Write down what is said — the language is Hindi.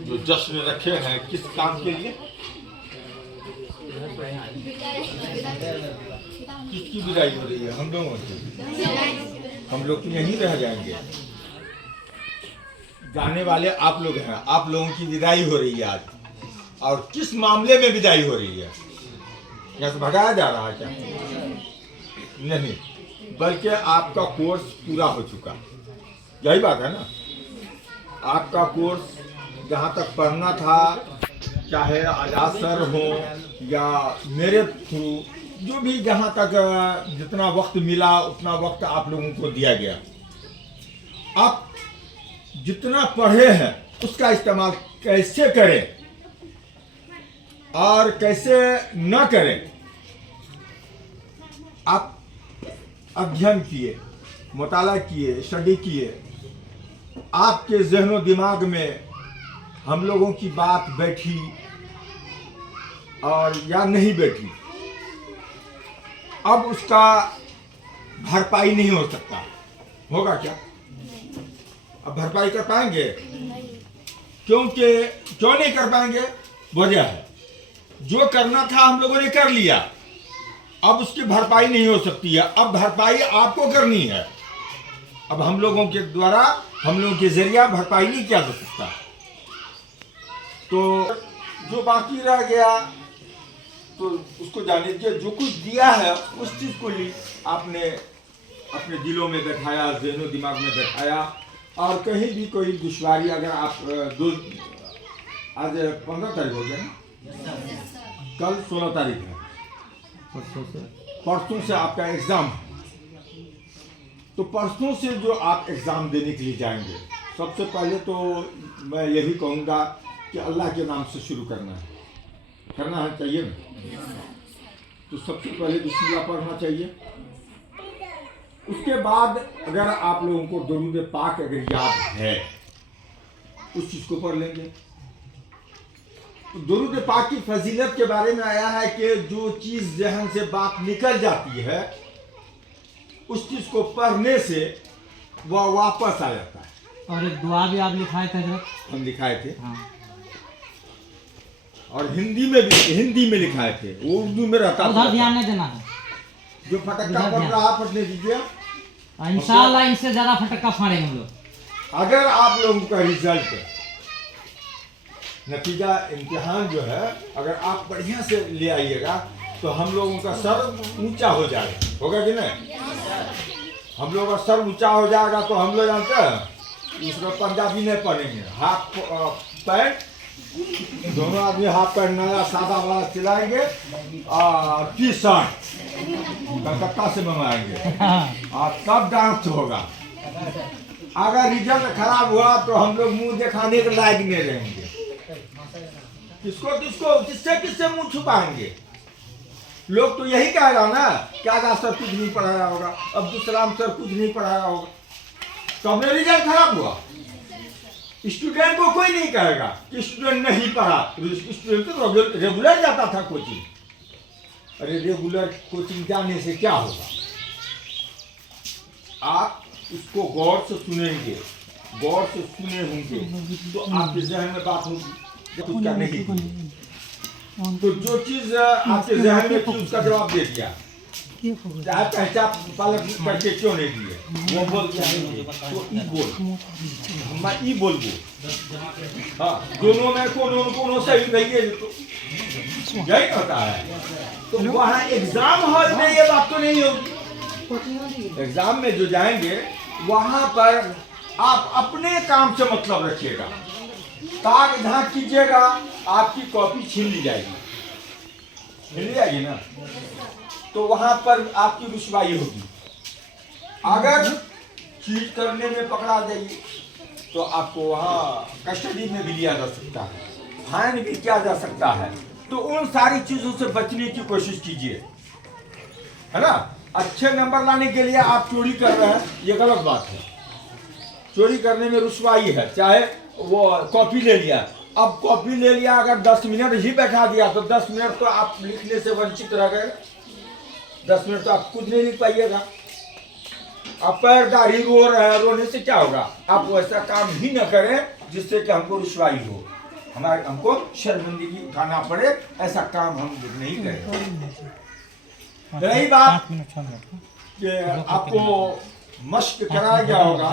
जो जश्न रखे हैं किस काम के लिए? किसकी विदाई हो रही है? हम लोगों की। हम लोग तो यहीं रह जाएंगे। जाने वाले आप लोग हैं। आप लोगों की विदाई हो रही है आज। और किस मामले में विदाई हो रही है? यहाँ से भगाया जा रहा है क्या? नहीं, बल्कि आपका कोर्स पूरा हो चुका। यही बात है ना। आपका कोर्स जहाँ तक पढ़ना था, चाहे आजाद सर हो या मेरे थ्रू, जो भी जहाँ तक जितना वक्त मिला उतना वक्त आप लोगों को दिया गया। आप जितना पढ़े हैं उसका इस्तेमाल कैसे करें और कैसे न करें, आप अध्ययन किए, मुताला किए, स्टडी किए। आपके ज़हनो दिमाग में हम लोगों की बात बैठी और या नहीं बैठी, अब उसका भरपाई नहीं हो सकता। होगा क्या? अब भरपाई कर पाएंगे? क्योंकि क्यों नहीं कर पाएंगे? वजह है, जो करना था हम लोगों ने कर लिया, अब उसकी भरपाई नहीं हो सकती है। अब भरपाई आपको करनी है। अब हम लोगों के द्वारा, हम लोगों के जरिया भरपाई नहीं किया जा सकता। तो जो बाकी रह गया तो उसको जाने दीजिए। जो कुछ दिया है उस चीज़ को ही आपने अपने दिलों में बैठाया, ज़हनो दिमाग में बैठाया। और कहीं भी कोई दुश्वारी अगर आप आज 15 तारीख हो गया ना, कल 16 तारीख है, परसों से आपका एग्ज़ाम है। तो परसों से जो आप एग्ज़ाम देने के लिए जाएंगे, सबसे पहले तो मैं यही कहूँगा कि अल्लाह के नाम से शुरू करना है चाहिए ना। तो सबसे पहले बिस्मिल्लाह पढ़ना चाहिए। उसके बाद अगर आप लोगों को दुरूद पाक अगर याद है, उस चीज़ को पढ़ लेंगे। तो दुरूद पाक की फजीलत के बारे में आया है कि जो चीज़ जहन से बात निकल जाती है, उस चीज़ को पढ़ने से वह वापस आ जाता है। और एक दुआ भी आप लिखाए थे हजरत? हम लिखाए थे। हाँ। और हिंदी में लिखाए थे। वो उर्दू में रहता है। उधर ध्यान नहीं देना है। जो फटक्का पड़ रहा पढ़ने दीजिए। इंशाल्लाह इनसे ज्यादा फटक्का फाड़ेंगे हम लोग। अगर आप लोगों का रिजल्ट, नतीजा, इम्तिहान जो है, अगर आप बढ़िया से ले आइएगा तो हम लोगों का सर ऊंचा हो जाएगा। होगा कि नहीं? हम लोगों का सर ऊंचा हो जाएगा तो हम लोग जानते हैं उसमें पंजाबी नहीं पढ़ेंगे। हाफ पैंट, दोनों आदमी हाफ पैंट नया सादा वाला सिलाएंगे और टी शर्ट कलकत्ता से मंगवाएंगे और तब डांस होगा। अगर रिजल्ट खराब हुआ तो हम लोग मुंह दिखाने के लायक नहीं रहेंगे। किससे मुंह छुपाएंगे? लोग तो यही कहेगा ना कि आगा सर कुछ नहीं पढ़ाया होगा, अब्दुल सलाम सर कुछ नहीं पढ़ाया होगा। तो हमने रिजल्ट खराब हुआ। स्टूडेंट को कोई नहीं कहेगा कि स्टूडेंट नहीं पढ़ा। स्टूडेंट तो रेगुलर जाता था कोचिंग। अरे रेगुलर कोचिंग जाने से क्या होगा? आप इसको गौर से सुनेंगे, गौर से सुने होंगे तो आपके जहन में बात होगी। कुछ करने की तो जो चीज आपके जहन में थी उसका जवाब दे दिया। चाहे पहचान पालक करके क्यों नहीं दिए, वो बोल दिया नहीं तो ई बोल, मैं ई बोल दो। हाँ, दोनों में कोनो सही नहीं है तो यही होता है। तो वहाँ एग्जाम हॉल में ये बात तो नहीं होगी। एग्जाम में जो जाएंगे वहाँ पर आप अपने काम से मतलब रखिएगा। ताक झाँक कीजिएगा, आपकी कॉपी छीन ली जाएगी ना, तो वहां पर आपकी रुसवाई होगी। अगर चीट करने में पकड़ा जाइए तो आपको वहाँ कस्टडी में भी लिया जा सकता है, फाइन भी किया जा सकता है। तो उन सारी चीजों से बचने की कोशिश कीजिए, है ना। अच्छे नंबर लाने के लिए आप चोरी कर रहे हैं, ये गलत बात है। चोरी करने में रुसवाई है। चाहे वो कॉपी ले लिया, अब कॉपी ले लिया, अगर 10 मिनट ही बैठा दिया तो 10 मिनट तो आप लिखने से वंचित रह गए। 10 मिनट तो आप खुद नहीं लिख पाइएगा। आप पैर दाढ़ी रो रहे हैं, रोने से क्या होगा? आप वैसा काम ही न करें जिससे कि हमको रुसवाई हो। हमारे हमको शर्मिंदगी उठाना पड़े, ऐसा काम हम लोग नहीं करें। रही बात कि आपको मश्क कराया गया होगा,